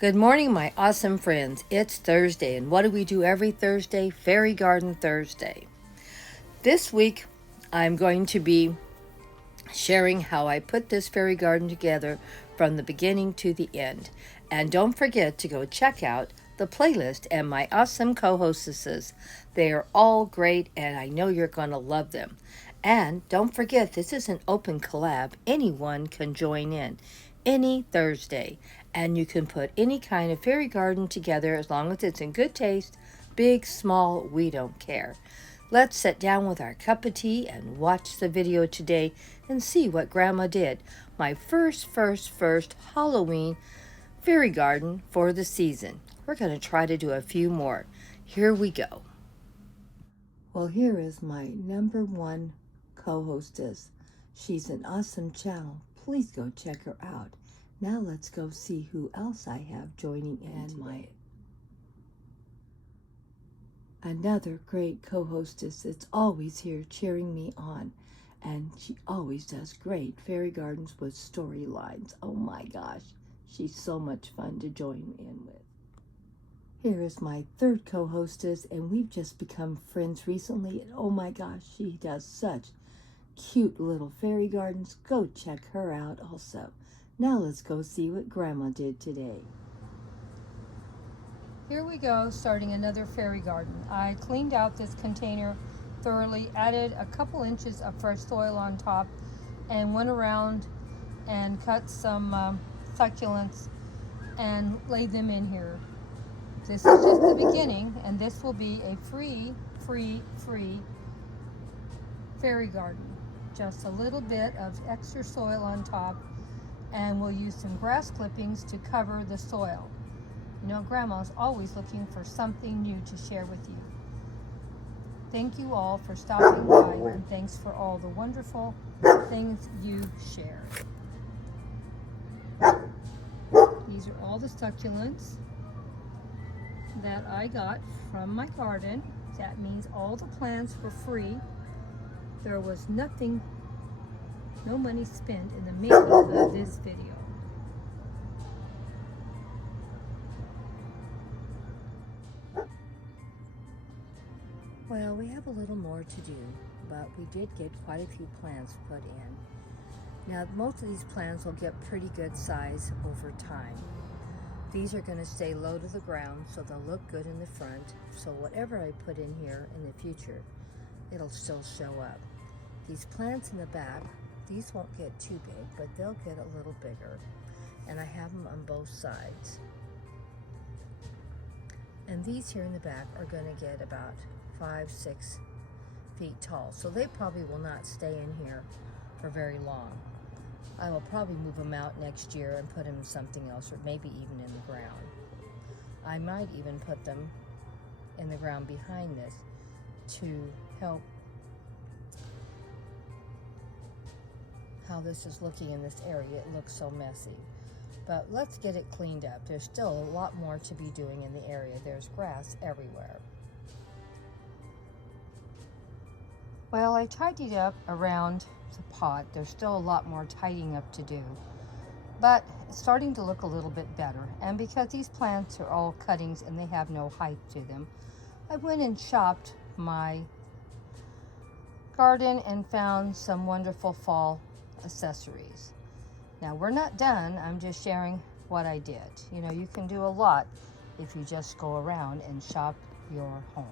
Good morning, my awesome friends. It's Thursday, and what do we do every Thursday? Fairy Garden Thursday. This week, I'm going to be sharing how I put this fairy garden together from the beginning to the end. And don't forget to go check out the playlist and my awesome co-hostesses. They are all great, and I know you're going to love them. And don't forget, this is an open collab. Anyone can join in any Thursday, and you can put any kind of fairy garden together as long as it's in good taste. Big, small, we don't care. Let's sit down with our cup of tea and watch the video today and see what Grandma did. My first Halloween fairy garden for the season. We're going to try to do a few more. Here we go. Well, here is my number one co-hostess. She's an awesome channel. Please go check her out. Now let's go see who else I have joining in today. Another great co-hostess that's always here cheering me on. And she always does great fairy gardens with storylines. Oh my gosh, she's so much fun to join in with. Here is my third co-hostess, and we've just become friends recently. And oh my gosh, she does such cute little fairy gardens. Go check her out also. Now let's go see what Grandma did today. Here we go, starting another fairy garden. I cleaned out this container thoroughly, added a couple inches of fresh soil on top, and went around and cut some succulents and laid them in here. This is just the beginning, and this will be a free fairy garden. Just a little bit of extra soil on top, and we'll use some grass clippings to cover the soil. You know, Grandma's always looking for something new to share with you. Thank you all for stopping by, and thanks for all the wonderful things you shared. These are all the succulents that I got from my garden. That means all the plants were free. There was nothing, no money spent in the making of this video. Well, we have a little more to do, but we did get quite a few plants put in. Now, most of these plants will get pretty good size over time. These are going to stay low to the ground, so they'll look good in the front. So whatever I put in here in the future, it'll still show up. These plants in the back, these won't get too big, but they'll get a little bigger. And I have them on both sides. And these here in the back are going to get about 5-6 feet tall. So they probably will not stay in here for very long. I will probably move them out next year and put them in something else, or maybe even in the ground. I might even put them in the ground behind this to help how this is looking in this area. It looks so messy. But let's get it cleaned up. There's still a lot more to be doing in the area. There's grass everywhere. Well, I tidied up around the pot. There's still a lot more tidying up to do, but it's starting to look a little bit better. And because these plants are all cuttings and they have no height to them, I went and shopped my garden and found some wonderful fall accessories. Now, we're not done. I'm just sharing what I did. You know, you can do a lot if you just go around and shop your home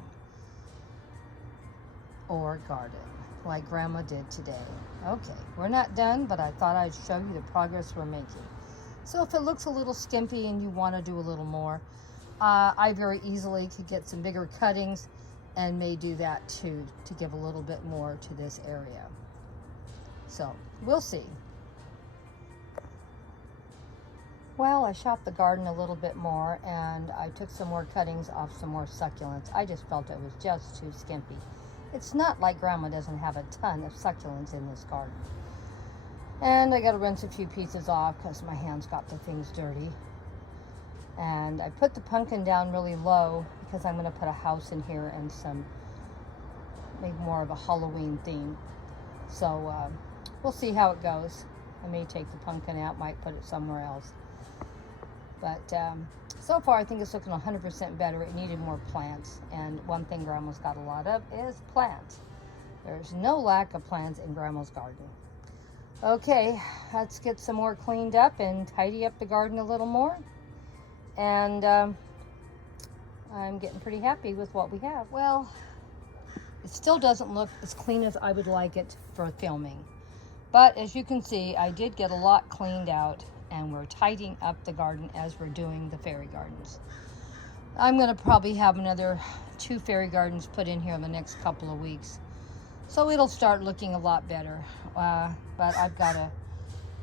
or garden, like Grandma did today. Okay, we're not done, but I thought I'd show you the progress we're making. So if it looks a little skimpy and you want to do a little more, I very easily could get some bigger cuttings and may do that too, to give a little bit more to this area. So we'll see. Well, I shopped the garden a little bit more, and I took some more cuttings off some more succulents. I just felt it was just too skimpy. It's not like Grandma doesn't have a ton of succulents in this garden. And I got to rinse a few pieces off because my hands got the things dirty. And I put the pumpkin down really low because I'm going to put a house in here and some, maybe more of a Halloween theme. So we'll see how it goes. I may take the pumpkin out, might put it somewhere else. But so far, I think it's looking 100% better. It needed more plants. And one thing Grandma's got a lot of is plants. There's no lack of plants in Grandma's garden. Okay, let's get some more cleaned up and tidy up the garden a little more. And I'm getting pretty happy with what we have. Well, it still doesn't look as clean as I would like it for filming. But as you can see, I did get a lot cleaned out, and we're tidying up the garden as we're doing the fairy gardens. I'm going to probably have another 2 fairy gardens put in here in the next couple of weeks. So it'll start looking a lot better. But I've got to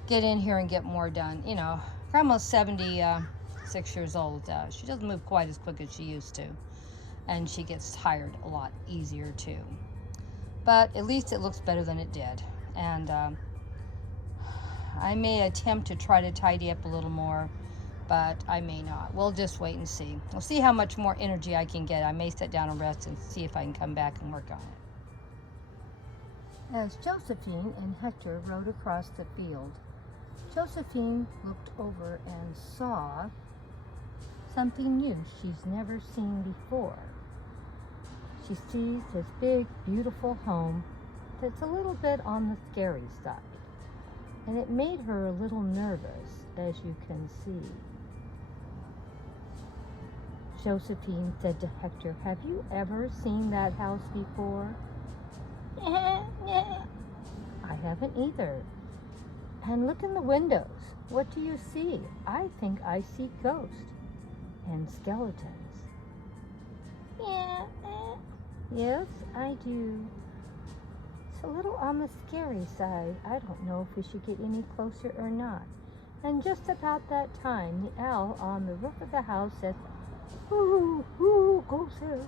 get in here and get more done. You know, Grandma's 76 years old. She doesn't move quite as quick as she used to. And she gets tired a lot easier too. But at least it looks better than it did. And I may attempt to try to tidy up a little more, but I may not. We'll just wait and see. We'll see how much more energy I can get. I may sit down and rest and see if I can come back and work on it. As Josephine and Hector rode across the field, Josephine looked over and saw something new she's never seen before. She sees this big, beautiful home that's a little bit on the scary side, and it made her a little nervous, as you can see. Josephine said to Hector, "Have you ever seen that house before?" "I haven't either." "And look in the windows. What do you see?" "I think I see ghosts and skeletons." "Yes, I do. It's a little on the scary side. I don't know if we should get any closer or not." And just about that time, the owl on the roof of the house said, Who goes there?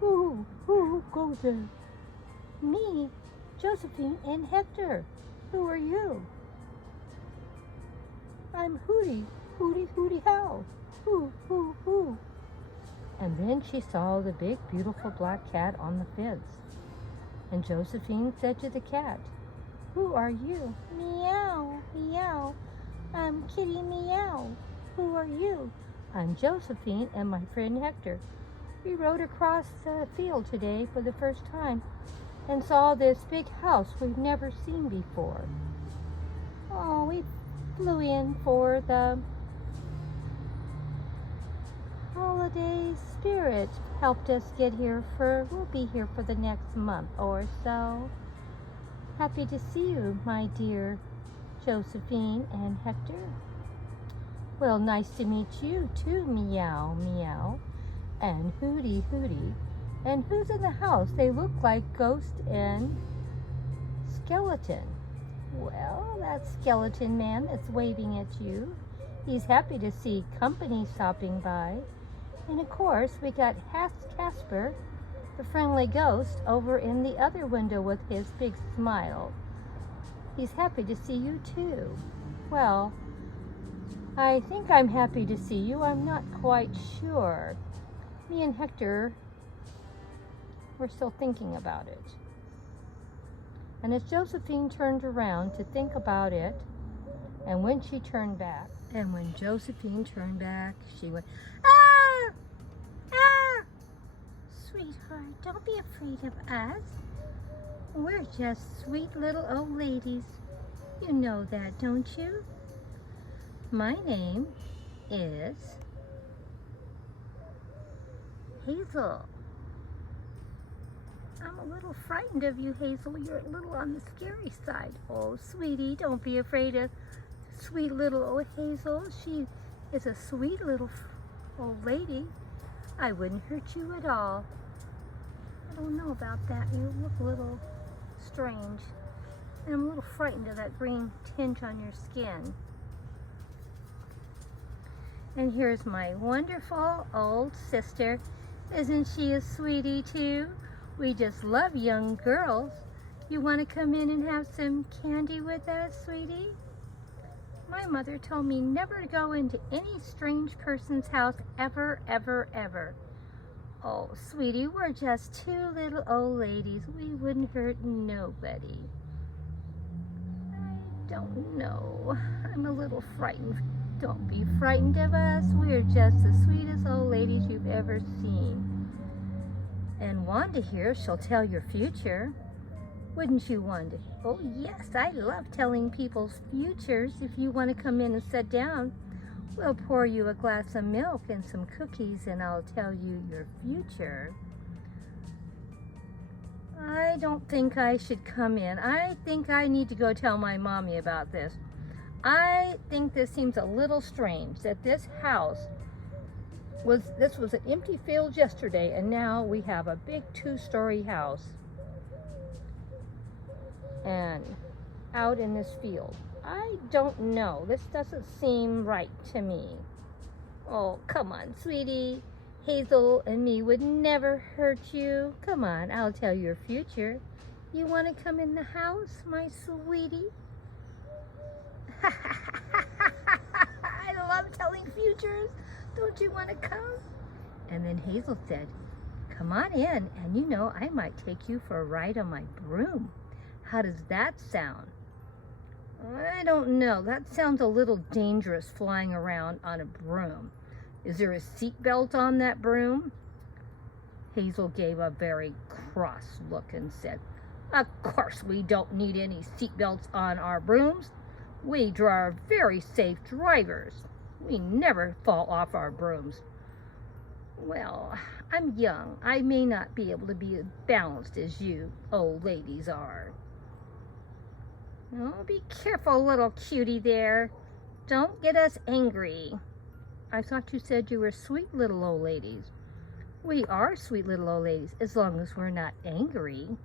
Who goes there?" "Me, Josephine and Hector. Who are you?" "I'm Hooty, Hooty, Hooty How. Hoo. And then she saw the big, beautiful black cat on the fence. And Josephine said to the cat, "Who are you?" "Meow, meow. I'm Kitty Meow. Who are you?" "I'm Josephine and my friend Hector. We rode across the field today for the first time and saw this big house we've never seen before. Oh, we flew in for the holiday spirit helped us get here we'll be here for the next month or so. Happy to see you, my dear Josephine and Hector." "Well, nice to meet you too, Meow, Meow, and Hooty, Hooty. And who's in the house? They look like Ghost and Skeleton." "Well, that skeleton man that's waving at you. He's happy to see company stopping by. And of course, we got Casper, the friendly ghost, over in the other window with his big smile. He's happy to see you too." "Well, I think I'm happy to see you. I'm not quite sure. Me and Hector, we're still thinking about it." And as Josephine turned around to think about it, and when Josephine turned back, she went, "Ah! Ah! Sweetheart, don't be afraid of us. We're just sweet little old ladies. You know that, don't you? My name is Hazel." "I'm a little frightened of you, Hazel. You're a little on the scary side." "Oh, sweetie, don't be afraid of sweet little old Hazel. She is a sweet little old lady. I wouldn't hurt you at all." "I don't know about that. You look a little strange. And I'm a little frightened of that green tinge on your skin. And here's my wonderful old sister. Isn't she a sweetie too? We just love young girls. You want to come in and have some candy with us, sweetie?" "My mother told me never to go into any strange person's house ever, ever, ever." "Oh, sweetie, we're just 2 little old ladies. We wouldn't hurt nobody." "I don't know. I'm a little frightened Don't be frightened of us. We're just the sweetest old ladies you've ever seen. And Wanda here, she'll tell your future. Wouldn't you, Wanda? Oh, yes, I love telling people's futures. If you want to come in and sit down, we'll pour you a glass of milk and some cookies, and I'll tell you your future. I don't think I should come in. I think I need to go tell my mommy about this. I think this seems a little strange that this house was an empty field yesterday, and now we have a big 2-story house and out in this field. I don't know. This doesn't seem right to me. Oh, come on, sweetie. Hazel and me would never hurt you. Come on, I'll tell your future. You want to come in the house, my sweetie? I love telling futures. Don't you want to come? And then Hazel said, come on in, and you know, I might take you for a ride on my broom. How does that sound? I don't know. That sounds a little dangerous, flying around on a broom. Is there a seatbelt on that broom? Hazel gave a very cross look and said, of course we don't need any seatbelts on our brooms. We are very safe drivers. We never fall off our brooms. Well, I'm young. I may not be able to be as balanced as you old ladies are. Oh, be careful, little cutie there. Don't get us angry. I thought you said you were sweet little old ladies. We are sweet little old ladies, as long as we're not angry.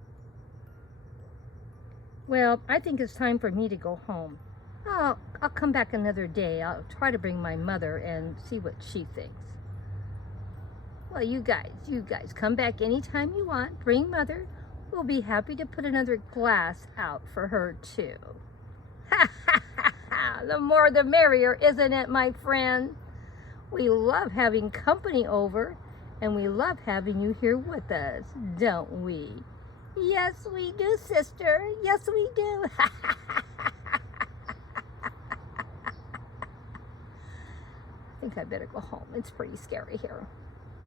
Well, I think it's time for me to go home. I'll come back another day. I'll try to bring my mother and see what she thinks. Well, you guys, come back anytime you want. Bring Mother. We'll be happy to put another glass out for her, too. The more the merrier, isn't it, my friend? We love having company over, and we love having you here with us, don't we? Yes, we do, sister. Yes, we do. I think I better go home. It's pretty scary here.